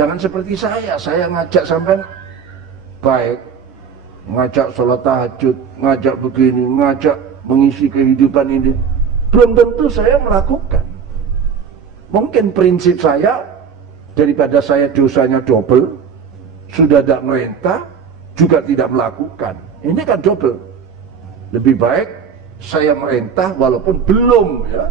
Jangan seperti saya ngajak sampean baik, ngajak sholat tahajud, ngajak begini, ngajak mengisi kehidupan ini. Belum tentu saya melakukan. Mungkin prinsip saya, daripada saya dosanya double, sudah tidak merintah, juga tidak melakukan. Ini kan double. Lebih baik saya merintah walaupun belum, ya,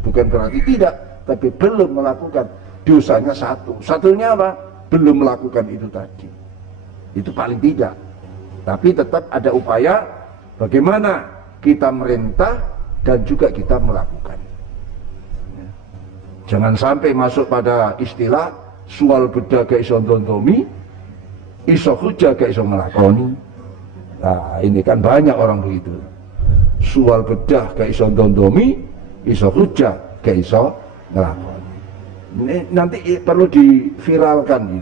bukan berarti tidak, tapi belum melakukan. Dosanya satu. Satunya apa? Belum melakukan itu tadi. Itu paling tidak. Tapi tetap ada upaya bagaimana kita merintah dan juga kita melakukan. Jangan sampai masuk pada istilah sual beda gak iso ndondomi, iso hujah gak iso ngelakoni. Nah, ini kan banyak orang begitu. Sual bedah gak iso ndondomi, iso hujah gak iso ngelakoni. Ini nanti perlu diviralkan.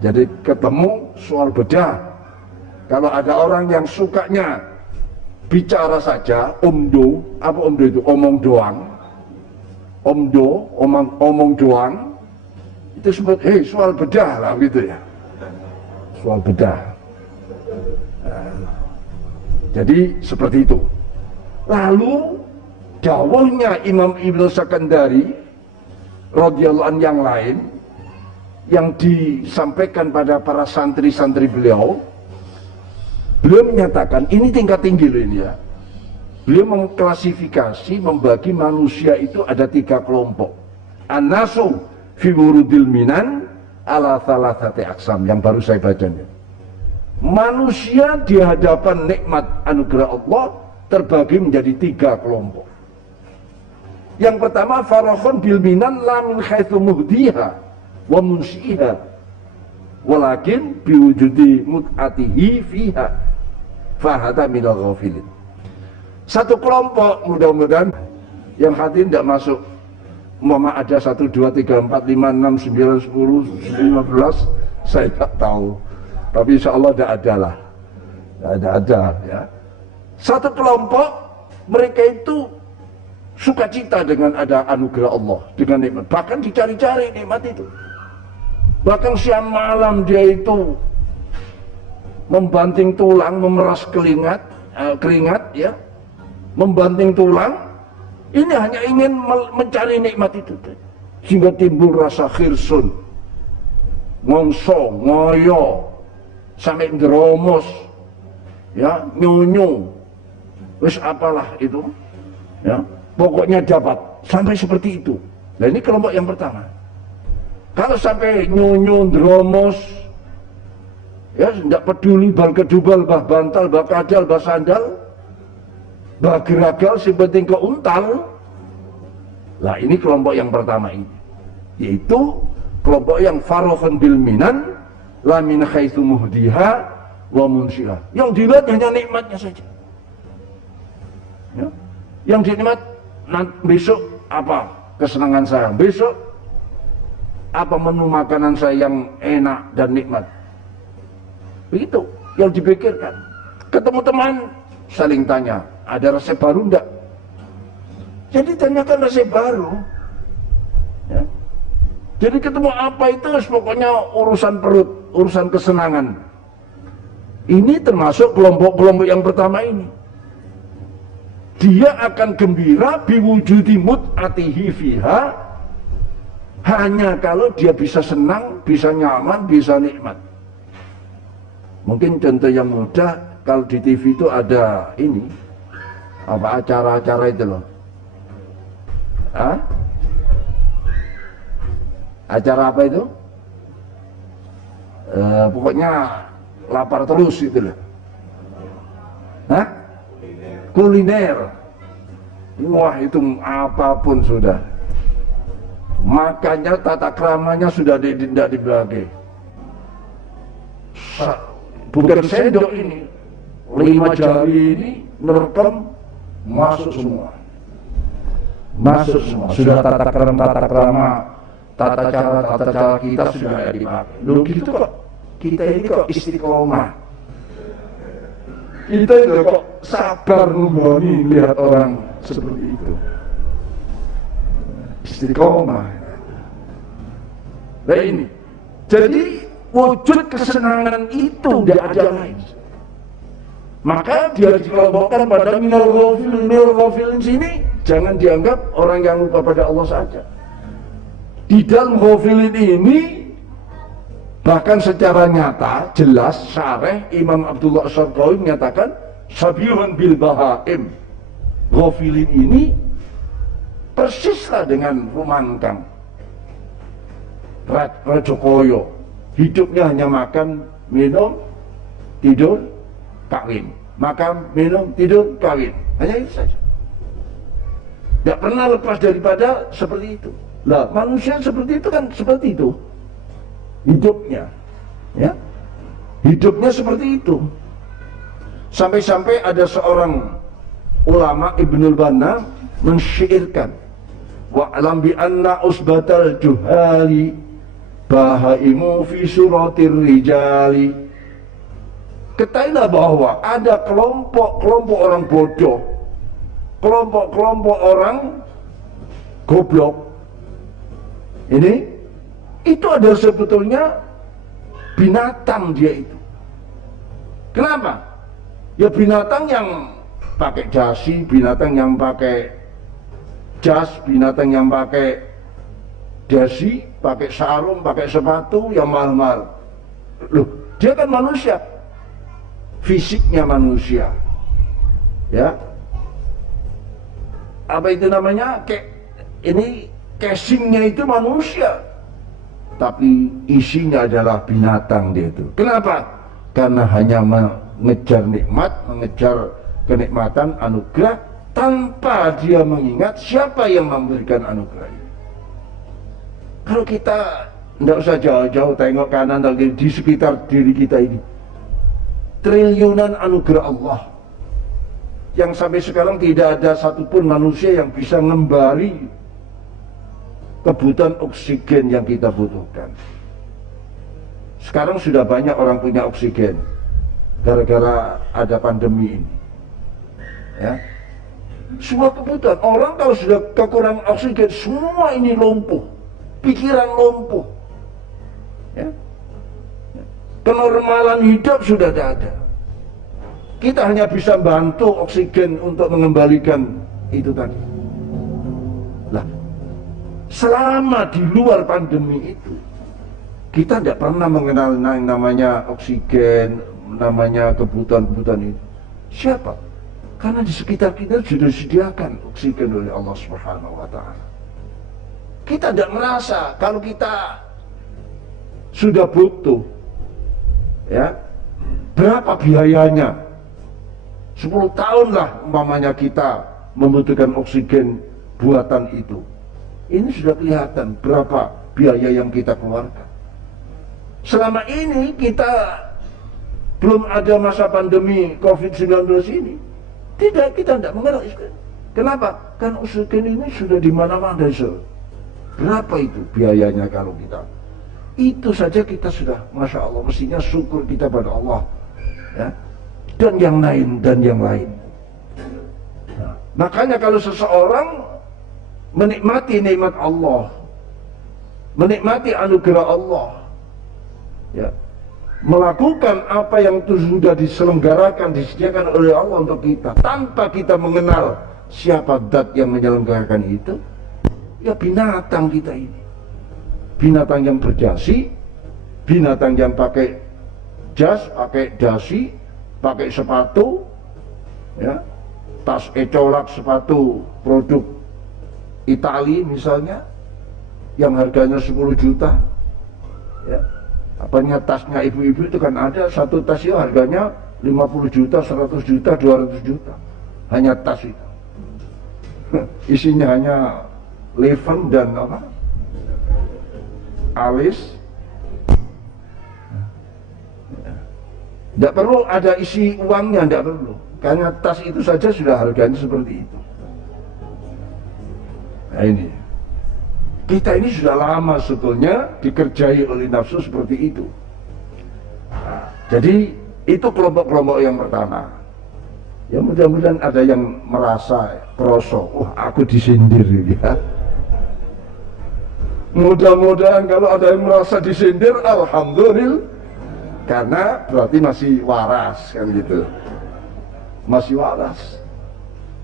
Jadi ketemu soal bedah. Kalau ada orang yang sukanya bicara saja, omdo, apa omdo itu? Omong doang. Omdo, omong doang, itu sebut, soal bedah lah gitu ya. Soal bedah. Jadi seperti itu. Lalu dawuhnya Imam Ibnu Sakandari radhiyallahu anhu yang lain yang disampaikan pada para santri-santri beliau menyatakan, ini tingkat tinggi loh ini ya. Beliau mengklasifikasi, membagi manusia itu ada 3 kelompok. An-nasu fi wurudil minan ala thalathati aqsam, yang baru saya bacanya. Manusia di hadapan nikmat anugerah Allah terbagi menjadi 3 kelompok. Yang pertama, farakhun bil minan la min haitsu muhdiha wa munsiha walakin biwujudi mut'atihi fiha fahata minal ghafilin. Satu kelompok, mudah-mudahan yang hati tidak masuk, mama ada 1, 2, 3, 4, 5, 6, 9, 10, 15, saya tak tahu, tapi insya Allah tidak ada lah, ada ya. Satu kelompok, mereka itu sukacita dengan ada anugerah Allah, dengan nikmat, bahkan dicari-cari nikmat itu, bahkan siang malam dia itu membanting tulang, memeras keringat ya, membanting tulang, ini hanya ingin mencari nikmat itu, sehingga timbul rasa khirsun, ngongso, ngoyo, sampai ngeromos, ya, nyonyo, wis apalah itu, ya, pokoknya dapat, sampai seperti itu. Nah, ini kelompok yang pertama. Kalau sampai nyonyo, ngeromos, ya, tidak peduli bal kedubal, bah bantal, bah kadal, bah sandal, bah geragal, si penting ke untal. Lah, ini kelompok yang pertama ini, yaitu kelompok yang farakhun bil minan la min haitsu muhdiha wa munsiha. Yang dilihat hanya nikmatnya saja, ya. Yang dinikmat, besok apa kesenangan saya, besok apa menu makanan saya yang enak dan nikmat, begitu yang dipikirkan. Ketemu teman, saling tanya, ada resep baru enggak? Jadi tanyakan resep baru, ya. Jadi ketemu apa itu, pokoknya urusan perut, urusan kesenangan. Ini termasuk kelompok-kelompok yang pertama ini. Dia akan gembira biwujudi mut'atihi fiha, hanya kalau dia bisa senang, bisa nyaman, bisa nikmat. Mungkin contoh yang mudah, kalau di TV itu ada ini, apa acara-acara itu loh, acara apa itu? Pokoknya lapar terus itu loh. Kuliner. Wah, itu apapun sudah. Makanya tata keramanya sudah tidak dibagi. Bukan sendok ini, 5 jari ini nerekam, masuk semua. Masuk semua. Sudah tata krama, tata cara kita sudah ada dipakai. Loh gitu kok, kita ini kok istiqomah. Kita itu kok sabar nunggu lihat orang seperti itu. Istiqomah. Nah ini, jadi wujud kesenangan itu tidak ada lain. Maka dia dikelompokkan pada minal ghafilin sini, jangan dianggap orang yang lupa pada Allah saja. Di dalam ghafilin ini bahkan secara nyata jelas syarih Imam Abdullah As-Sarqawi menyatakan sabihun bil bahaim. Ghafilin ini persislah dengan rumangkang, Rajokoyo, hidupnya hanya makan, minum, tidur, kawin, makan, minum, tidur, kawin, hanya itu saja. Tidak pernah lepas daripada seperti itu. Lah manusia seperti itu kan seperti itu hidupnya, ya, hidupnya seperti itu. Sampai-sampai ada seorang ulama Ibnul Banna mensyairkan, wa'lam bi anna usbatal juhali bahaimu fi suratir rijali. Ketahuilah bahwa ada kelompok-kelompok orang bodoh, kelompok-kelompok orang goblok. Itu adalah sebetulnya binatang dia itu. Kenapa? Ya binatang yang pakai dasi, binatang yang pakai jas, binatang yang pakai dasi, pakai sarung, pakai sepatu yang mahal-mahal. Loh, dia kan manusia, fisiknya manusia, ya. Apa itu namanya? Casingnya itu manusia, tapi isinya adalah binatang dia itu. Kenapa? Karena hanya mengejar nikmat, mengejar kenikmatan anugerah tanpa dia mengingat siapa yang memberikan anugerah itu. Kalau kita tidak usah jauh-jauh tengok kanan dan kiri, di sekitar diri kita ini triliunan anugerah Allah yang sampai sekarang tidak ada satupun manusia yang bisa ngembari kebutuhan oksigen yang kita butuhkan. Sekarang sudah banyak orang punya oksigen gara-gara ada pandemi ini, ya. Semua kebutuhan orang kalau sudah kekurangan oksigen, semua ini lumpuh, pikiran lumpuh, ya. Kenormalan hidup sudah tidak ada. Kita hanya bisa bantu oksigen untuk mengembalikan itu tadi. Lah, selama di luar pandemi itu kita tidak pernah mengenal yang namanya oksigen, namanya kebutuhan-kebutuhan itu. Siapa? Karena di sekitar kita sudah disediakan oksigen oleh Allah Subhanahu wa Ta'ala. Kita tidak merasa kalau kita sudah butuh, ya, berapa biayanya? 10 tahun lah umpamanya kita membutuhkan oksigen buatan itu. Ini sudah kelihatan berapa biaya yang kita keluarkan. Selama ini kita belum ada masa pandemi COVID-19 ini, kita tidak mengenal oksigen. Kenapa? Kan oksigen ini sudah di mana-mana. Berapa itu biayanya kalau kita? Itu saja kita sudah, Masya Allah, mestinya syukur kita pada Allah, ya. Dan yang lain. Nah, makanya kalau seseorang menikmati nikmat Allah, menikmati anugerah Allah, ya, melakukan apa yang itu sudah diselenggarakan, disediakan oleh Allah untuk kita, tanpa kita mengenal siapa zat yang menyelenggarakan itu, ya binatang kita ini, binatang yang berdasi, binatang yang pakai jas, pakai dasi, pakai sepatu, ya, tas ecolak, sepatu produk Itali misalnya, yang harganya 10 juta, ya. Apanya tasnya ibu-ibu itu kan ada, satu tas itu harganya 50 juta, 100 juta, 200 juta, hanya tas itu. Isinya hanya levant dan apa? Alis. Tidak perlu ada isi uangnya, tidak perlu, karena tas itu saja sudah harganya seperti itu. Nah ini, kita ini sudah lama sebetulnya dikerjai oleh nafsu seperti itu. Jadi itu kelompok-kelompok yang pertama. Ya mudah-mudahan ada yang merasa kroso, aku disindir ya. Mudah-mudahan kalau ada yang merasa disindir, alhamdulillah, karena berarti masih waras kan gitu, masih waras.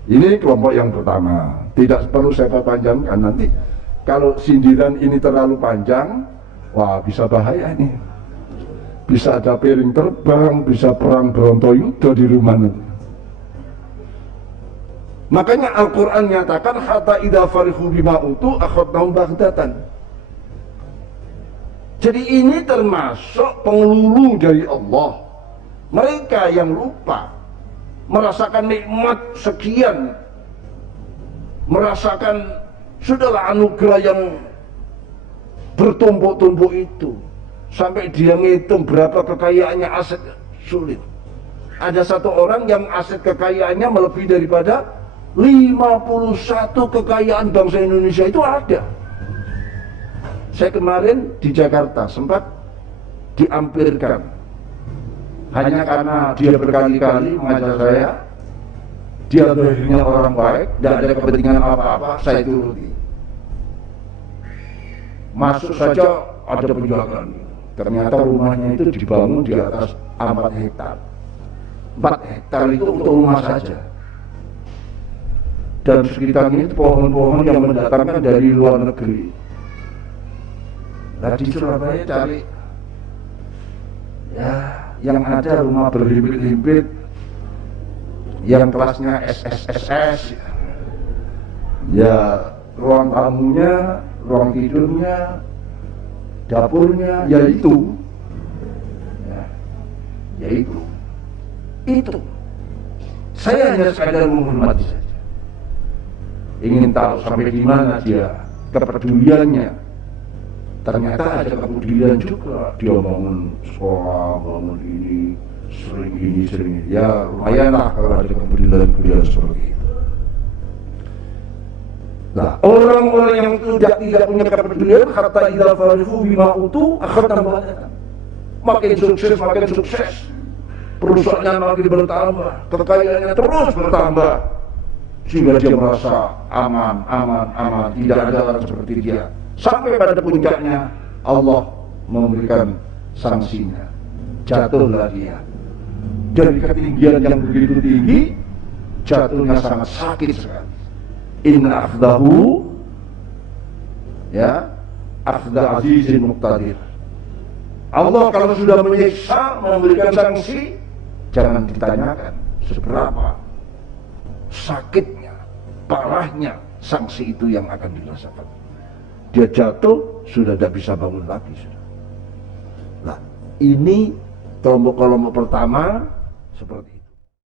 Ini kelompok yang pertama. Tidak perlu saya panjangkan, nanti kalau sindiran ini terlalu panjang, wah bisa bahaya nih. Bisa ada piring terbang, bisa perang Brontoyuda di rumah nanti. Makanya Al-Quran nyatakan hatta idza farihu bima utu akhadnahum baghtatan. Jadi ini termasuk pengelulu dari Allah. Mereka yang lupa merasakan nikmat sekian, merasakan sudahlah anugerah yang bertumpuk-tumpuk itu, sampai dia ngitung berapa kekayaannya, aset sulit. Ada satu orang yang aset kekayaannya melebihi daripada 51 kekayaan bangsa Indonesia, itu ada. Saya kemarin di Jakarta sempat diampirkan, hanya karena dia berkali-kali mengajak saya, dia akhirnya orang baik, tidak ada kepentingan apa-apa, saya turuti. Masuk saja ada penjualan, ternyata rumahnya itu dibangun di atas 4 hektar. 4 hektar itu untuk rumah saja, dan sekitarnya itu pohon-pohon yang mendatangkan dari luar negeri. Nah di Surabaya cari ya yang ada rumah berhimpit-himpit, yang kelasnya SSSS, ya ruang tamunya, ruang tidurnya, dapurnya, ya itu, itu. Saya hanya sekadar menghormati saja, ingin tahu sampai di mana dia kepeduliannya. Ternyata ada kepedulian juga, dia bangun sekolah, bangun ini, sering ini, sering ini. Ya lumayanlah kalau ada kepedulian seperti itu. Nah, orang-orang yang tidak punya kepedulian, hatta idza farihu bima utu akhadnahum baghtatan. Makin sukses, perusahaannya makin bertambah, kekayaannya terus bertambah, sehingga dia merasa aman, tidak ada orang seperti dia. Sampai pada puncaknya Allah memberikan sanksinya, jatuhlah dia dari ketinggian yang begitu tinggi, jatuhnya sangat sakit sekali. Inna akhdahu ya akhda azizin muqtadir. Allah kalau sudah menyiksa, memberikan sanksi, jangan ditanyakan seberapa sakitnya, parahnya sanksi itu yang akan dirasakan. Dia jatuh, sudah tidak bisa bangun lagi. Nah, ini kelompok pertama seperti ini.